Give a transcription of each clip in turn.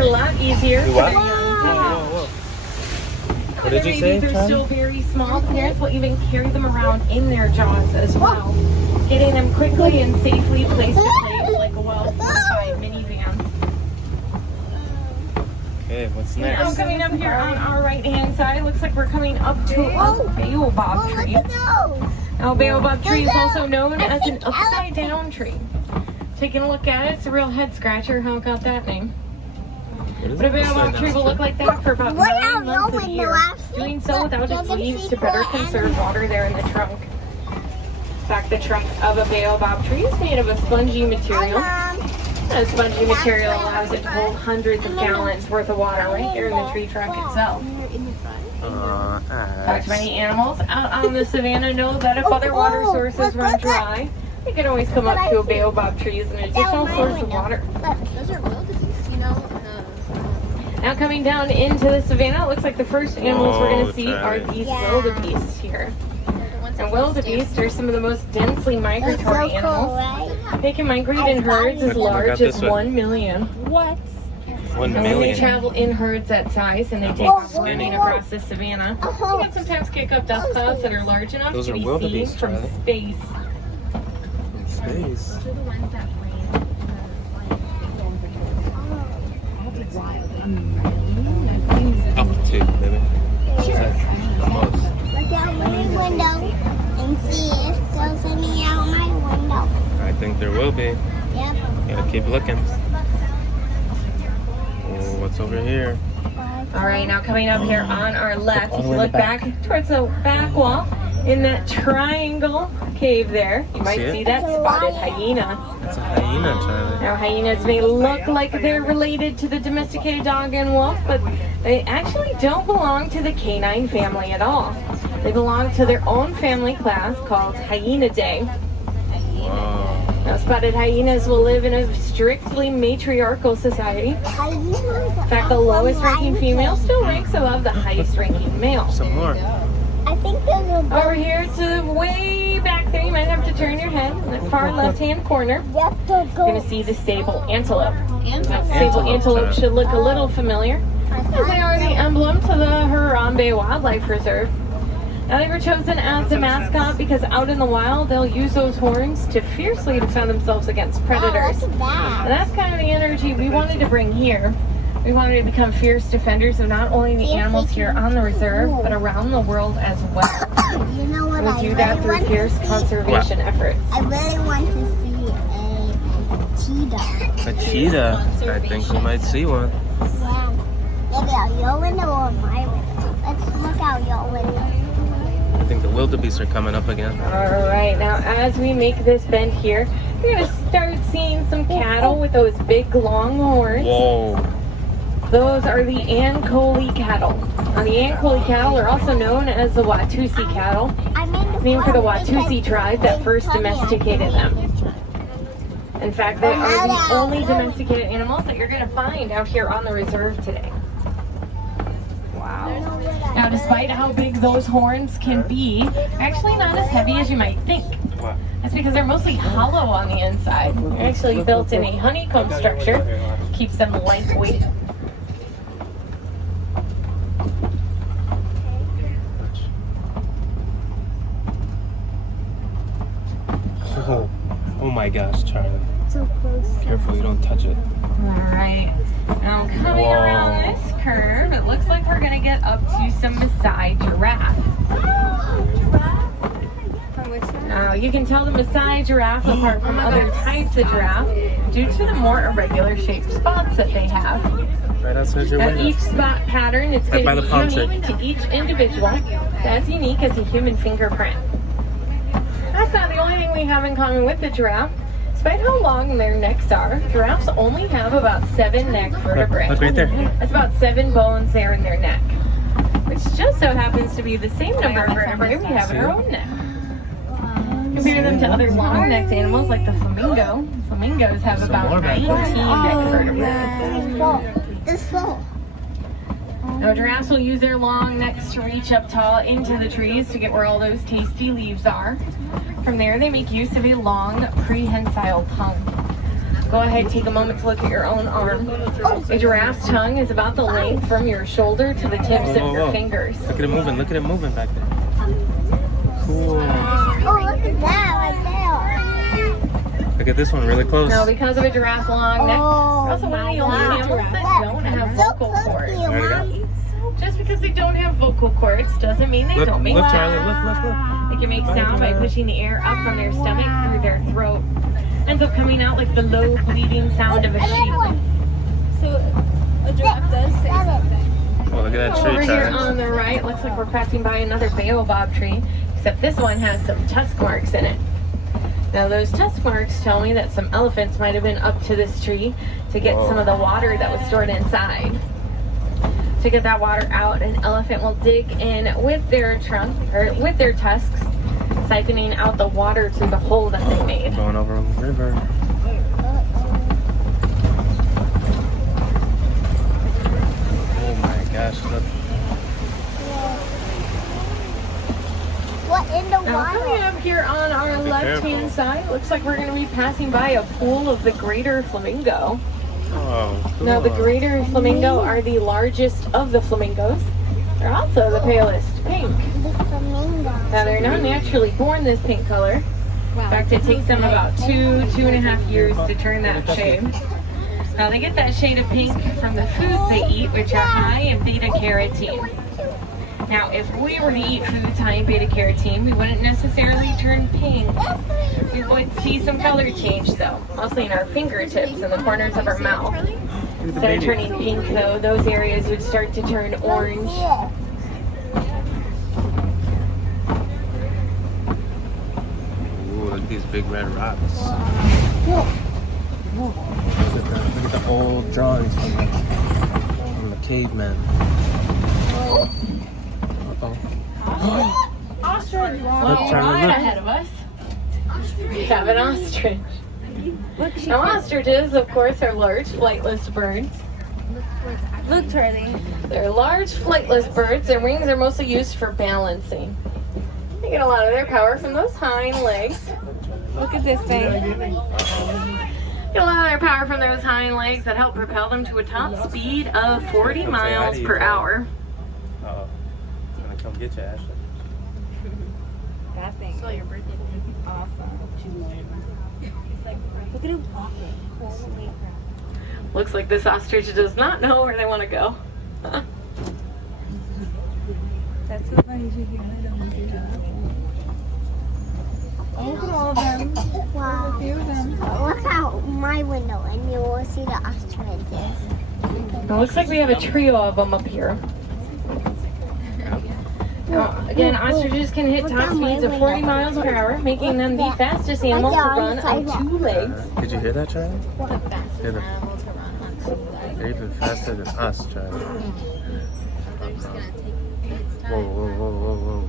a lot easier. Do what? for young Whoa. babies. What did you say, They're Charlie? still very small. Parents will even carry them around in their jaws as well, getting them quickly and safely place to place like a well-fortified minivan. Okay, what's Now next? coming up here on our right-hand side, looks like we're coming up to a baobab tree. Now, baobab tree is also known as an upside-down tree. Taking a look at it, it's a real head-scratcher. How got that name? What is But a it? baobab tree will look like that for about 9 months of the year, doing so without its leaves to better conserve water there in the trunk. In fact, the trunk of a baobab tree is made of a spongy material. That spongy material allows it to hold hundreds of gallons worth of water right there in the tree trunk itself. Talk to many animals out on the savannah know that if other water sources run dry, they can always come up to a baobab tree as an additional source of water. Those are wildebeest, you know. Now coming down into the savannah, it looks like the first animals we're going to see that's are right. these wildebeest here. And wildebeest are some of the most densely migratory animals. They can migrate in herds as Look, I got large this as one. 1 million. 1 And they million. travel in herds that size, and they take off swimming across the savannah. You can sometimes kick up dust clouds that are large enough Those to are be seen wildebeest, from Charlie. space. In space. Those are the ones that Up to, baby. She said the most. Look out my window and see if there's any out my window. I think there will be. Yep. Gotta keep looking. Oh, what's over here? All right, now coming up here on our left, All if the you way in look the back. back towards the back wall, in that triangle cave there, you might See it? see that spotted hyena. It's a hyena, Charlie. Now, hyenas may look like they're related to the domesticated dog and wolf, but they actually don't belong to the canine family at all. They belong to their own family class called Hyenidae. Whoa. Now, spotted hyenas will live in a strictly matriarchal society. In fact, the lowest ranking female still ranks above the highest ranking male. Some more. I think there's a Over here to the way back there, you might have to turn your head in the far left-hand corner. You have to You're go. going to see the sable antelope. And Now, sable antelope should look a little familiar, as they are the emblem to the Harambe Wildlife Reserve. Now, they were chosen as the mascot because out in the wild, they'll use those horns to fiercely defend themselves against predators. Look at that. And that's kind of the energy we wanted to bring here. We wanted to become fierce defenders of not only the animals here on the reserve, but around the world as well. You know what And I we do really that through want fierce to see? conservation efforts. I really want to see a cheetah. A cheetah. I think we might see one. Yeah. Maybe out your window or my window. Let's look out your window. I think the wildebeest are coming up again. All right, now as we make this bend here, you're gonna start seeing some cattle with those big long horns. Whoa. Those are the Ankole cattle. Now, the Ankole cattle are also known as the Watusi cattle, I'm in the named for the front Watusi because tribe that they first told me I domesticated can them. make this one. In fact, they are the only domesticated animals that you're gonna find out here on the reserve today. Wow. Now, despite how big those horns can be, they're actually not as heavy as you might think. What? That's because they're mostly hollow on the inside. They're actually built in a honeycomb structure, keeps them lightweight. Oh my gosh, Charlie. So close. Careful, you don't touch it. Alright, now coming Whoa. around this curve, it looks like we're going to get up to some Maasai giraffe. Now, you can tell the Maasai giraffe apart from other types of giraffe due to the more irregular shaped spots that they have. Right outside your Now, window. each spot pattern is Right by going the to palm be unique tree. to each individual, as unique as a human fingerprint. That's not the only thing we have in common with the giraffe. Despite how long their necks are, giraffes only have about 7 neck vertebrae. Look right there. That's about 7 bones there in their neck, which just so happens to be the same number of vertebrae we have in our own neck. Compare them to other long-necked animals like the flamingo. Flamingos have about 19 neck vertebrae. This fall. Now, giraffes will use their long necks to reach up tall into the trees to get where all those tasty leaves are. From there, they make use of a long, prehensile tongue. Go ahead, take a moment to look at your own arm. A giraffe's tongue is about the length from your shoulder to the tips of your fingers. Look at it moving. Look at it moving back there. Cool. Oh, look at that right there. Look at this one really close. Now, because of a giraffe's long neck, Oh, they're also one of the only wow. mammals that don't have So vocal close to cords. you, There you go. Mom. Just because they don't have vocal cords doesn't mean they Look, don't make look, sound. Charlie. Look. They can make sound by pushing the air up from their stomach through their throat. Ends up coming out like the low bleeding sound of a Another sheep. one. So a giraffe does say something. Oh, look at that Over tree, here Charlie. on the right, looks like we're passing by another baobab tree, except this one has some tusk marks in it. Now those tusk marks tell me that some elephants might have been up to this tree to get some of the water that was stored inside. To get that water out, an elephant will dig in with their trunk, or with their tusks, siphoning out the water through the hole that they made. Going over a river. Oh my gosh, look. What in the Now coming water? up here on our Be left-hand careful. side, looks like we're going to be passing by a pool of the greater flamingo. Oh, cool. Now the greater flamingo are the largest of the flamingos. They're also the palest pink. The flamingo. Now they're not naturally born this pink color. In fact, it takes them about 2.5 years to turn that shade. Now they get that shade of pink from the foods they eat, which are high in beta carotene. Now, if we were to eat foods high in beta carotene, we wouldn't necessarily turn pink. We would see some color change though, mostly in our fingertips and the corners of our mouth. Look at the Instead of baby. turning pink though, those areas would start to turn orange. Yeah. Ooh, look at these big red rocks. Look at the old drawings from the cavemen. Uh-oh. Ostrich. Well, Charlie, right look. ahead of us. We have an ostrich. Now ostriches, of course, are large flightless birds. Look, Charlie. They're large flightless birds. Their wings are mostly used for balancing. They get a lot of their power from those hind legs. Look at this thing. Get a lot of their power from those hind legs that help propel them to a top speed of 40 miles per hour. Uh-oh. It's gonna come get you, Ashley. That thing. So your birthday. Awesome. Look at him walking. Looks like this ostrich does not know where they want to go. That's so funny. You should hear Look at all of them. Wow. A few of them. Look out my window and you will see the ostriches. It looks like we have a trio of them up here. Now, again, ostriches can hit top speeds of 40 miles per hour, making them the fastest animal to run on 2 legs. Did you hear that, Charlie? The fastest Yeah, the- animal to run on 2 legs. They're even faster than us, Charlie. They're just gonna take its Whoa, time. whoa, whoa, whoa,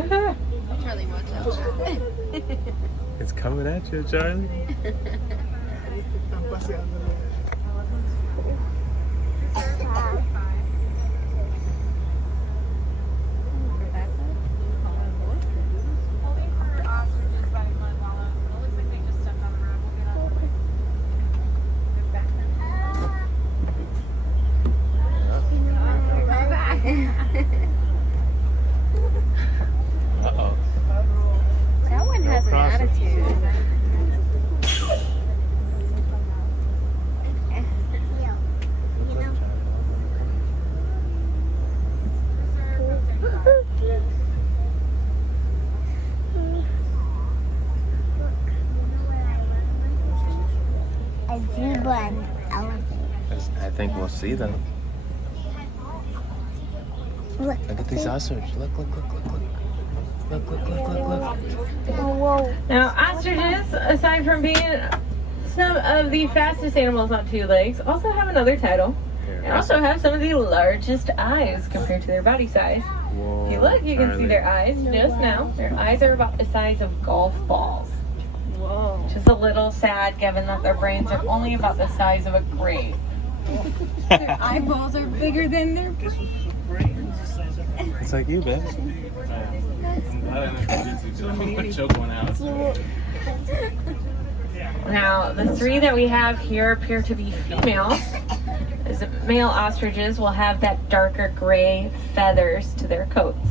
whoa. Charlie, watch out. It's coming at you, Charlie. Uh-oh. That one has an Cross it. attitude. A zebra and an elephant. I think we'll see them. Look. Look at these ostrich. Look. Look. Whoa. Now, ostriches, aside from being some of the fastest animals on 2 legs, also have another title. They also have some of the largest eyes compared to their body size. Whoa, If you look, you can see Charlie. their eyes just now. Their eyes are about the size of golf balls. Whoa. Which is a little sad given that their brains are only about the size of a grape. Their eyeballs are bigger than their It's like you, babe. You Now, the three that we have here appear to be females. As the male ostriches will have that darker gray feathers to their coats.